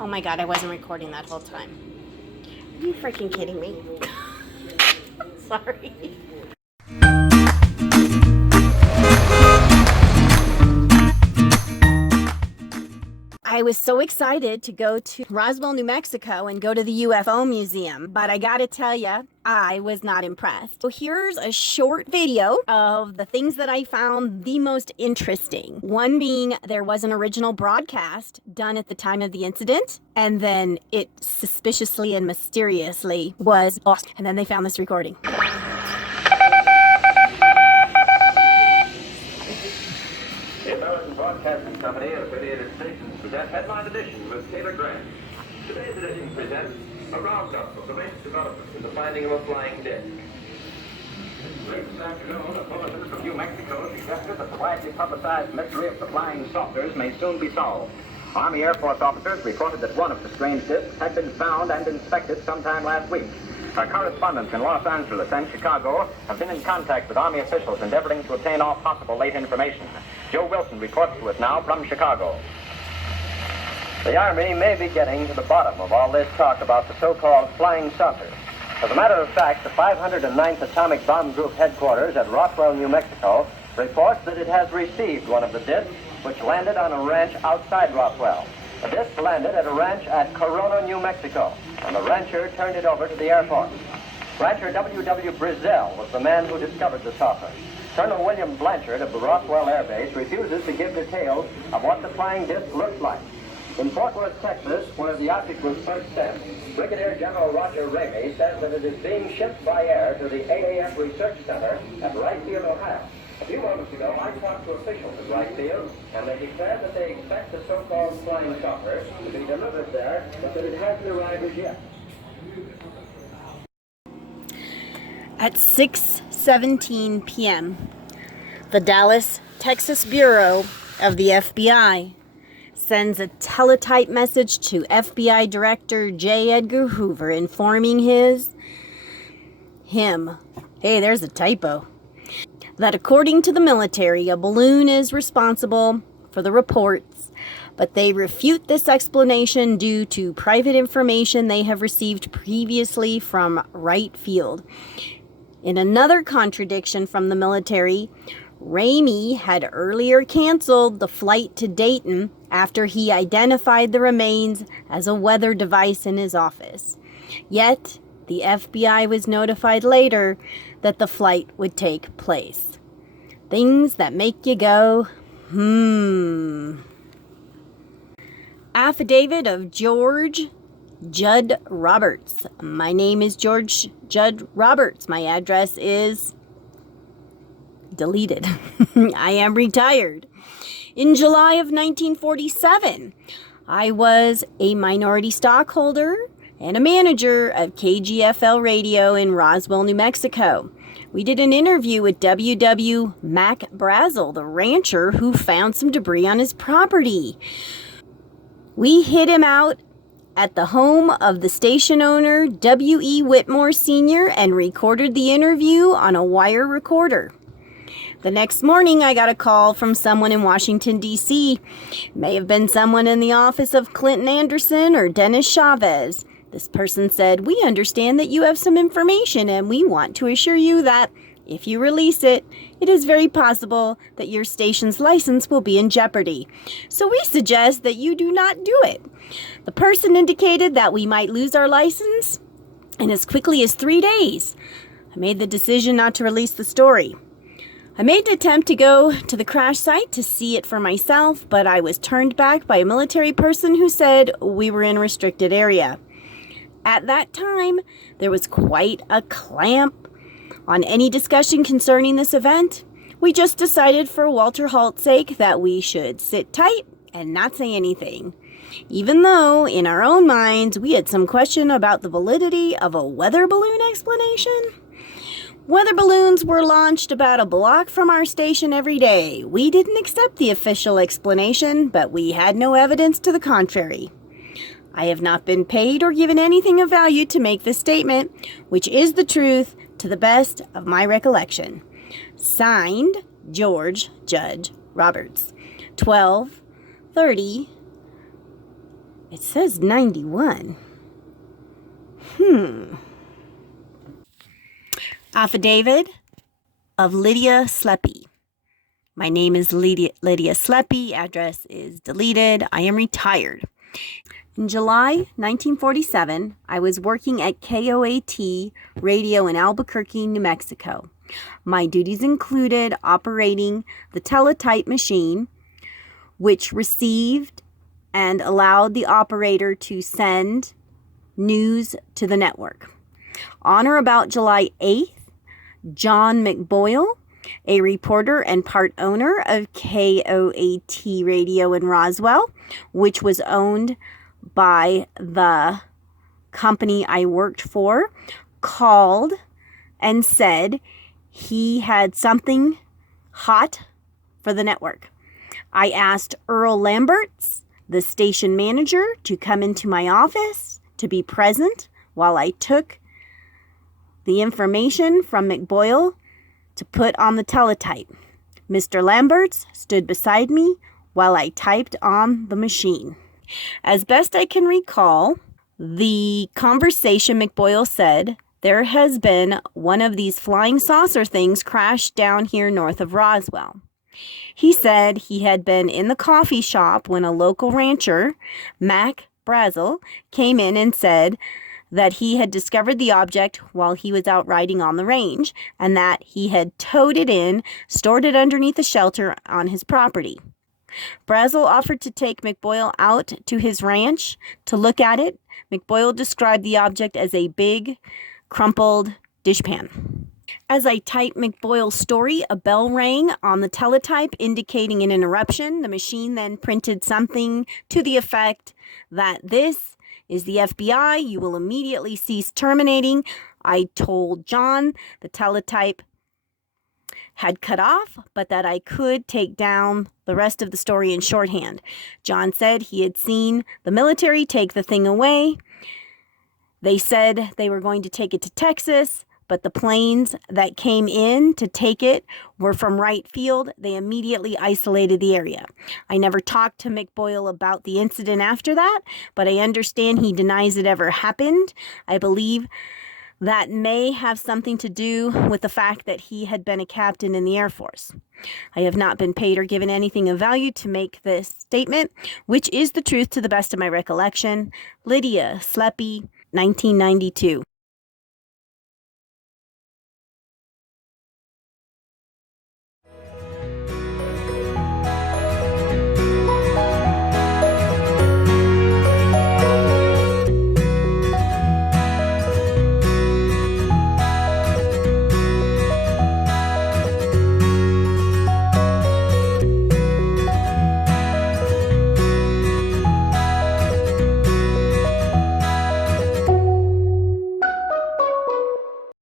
Oh my god, I wasn't recording that whole time. Are you freaking kidding me? Sorry. I was so excited to go to Roswell, New Mexico and go to the UFO Museum, but I gotta tell ya, I was not impressed. So here's a short video of the things that I found the most interesting. One being there was an original broadcast done at the time of the incident, and then it suspiciously and mysteriously was lost, and then they found this recording. The American Broadcasting Company and affiliated stations present Headline Edition with Taylor Grant. Today's edition presents a roundup of the latest developments in the finding of a flying disc. Late this afternoon, a bulletin from New Mexico suggested that the widely publicized mystery of the flying saucers may soon be solved. Army Air Force officers reported that one of the strange discs had been found and inspected sometime last week. Our correspondents in Los Angeles and Chicago have been in contact with Army officials endeavoring to obtain all possible late information. Joe Wilson reports to us now from Chicago. The Army may be getting to the bottom of all this talk about the so-called flying saucers. As a matter of fact, the 509th Atomic Bomb Group headquarters at Roswell, New Mexico, reports that it has received one of the discs which landed on a ranch outside Roswell. The disc landed at a ranch at Corona, New Mexico, and the rancher turned it over to the Air Force. Rancher W.W. Brizzell was the man who discovered the saucer. Colonel William Blanchard of the Roswell Air Base refuses to give details of what the flying disc looks like. In Fort Worth, Texas, where the object was first sent, Brigadier General Roger Ramey says that it is being shipped by air to the AAF Research Center at Wright Field, Ohio. A few moments ago, I talked to officials at Wright Field, and they declared that they expect the so-called flying saucer to be delivered there, but that it hasn't arrived as yet. At 6:17 p.m., the Dallas, Texas Bureau of the FBI sends a teletype message to FBI Director J. Edgar Hoover informing him, hey, there's a typo, that according to the military, a balloon is responsible for the reports, but they refute this explanation due to private information they have received previously from Wright Field. In another contradiction from the military, Ramey had earlier canceled the flight to Dayton after he identified the remains as a weather device in his office. Yet, the FBI was notified later that the flight would take place. Things that make you go, Affidavit of George Judd Roberts. My name is George Judd Roberts. My address is deleted. I am retired. In July of 1947, I was a minority stockholder and a manager of KGFL Radio in Roswell, New Mexico. We did an interview with W.W. Mac Brazel, the rancher who found some debris on his property. We hid him out at the home of the station owner, W.E. Whitmore Sr., and recorded the interview on a wire recorder. The next morning, I got a call from someone in Washington, D.C. May have been someone in the office of Clinton Anderson or Dennis Chavez. This person said, "We understand that you have some information, and we want to assure you that if you release it, it is very possible that your station's license will be in jeopardy. So we suggest that you do not do it." The person indicated that we might lose our license in as quickly as 3 days. I made the decision not to release the story. I made the attempt to go to the crash site to see it for myself, but I was turned back by a military person who said we were in a restricted area. At that time, there was quite a clamp on any discussion concerning this event. We just decided for Walter Halt's sake that we should sit tight and not say anything, even though in our own minds we had some question about the validity of a weather balloon explanation. Weather balloons were launched about a block from our station every day. We didn't accept the official explanation, but we had no evidence to the contrary. I have not been paid or given anything of value to make this statement, which is the truth to the best of my recollection. Signed, George Judd Roberts. 12:30 It says 91. Affidavit of Lydia Sleppy. My name is Lydia Sleppy. Address is deleted. I am retired. In July 1947, I was working at KOAT Radio in Albuquerque, New Mexico. My duties included operating the teletype machine, which received and allowed the operator to send news to the network. On or about July 8th, John McBoyle, a reporter and part owner of KOAT Radio in Roswell, which was owned by the company I worked for, called and said he had something hot for the network. I asked Earl Lamberts, the station manager, to come into my office to be present while I took the information from McBoyle to put on the teletype. Mr. Lamberts stood beside me while I typed on the machine. As best I can recall, the conversation, McBoyle said, there has been one of these flying saucer things crashed down here north of Roswell. He said he had been in the coffee shop when a local rancher, Mac Brazel, came in and said that he had discovered the object while he was out riding on the range, and that he had towed it in, stored it underneath a shelter on his property. Brazel offered to take McBoyle out to his ranch to look at it. McBoyle described the object as a big, crumpled dishpan. As I typed McBoyle's story, a bell rang on the teletype indicating an interruption. The machine then printed something to the effect that this is the FBI. You will immediately cease terminating. I told John the teletype had cut off, but that I could take down the rest of the story in shorthand. John said he had seen the military take the thing away. They said they were going to take it to Texas, but the planes that came in to take it were from Wright Field. They immediately isolated the area. I never talked to McBoyle about the incident after that, but I understand he denies it ever happened. I believe that may have something to do with the fact that he had been a captain in the Air Force. I have not been paid or given anything of value to make this statement, which is the truth to the best of my recollection. Lydia Sleppy, 1992.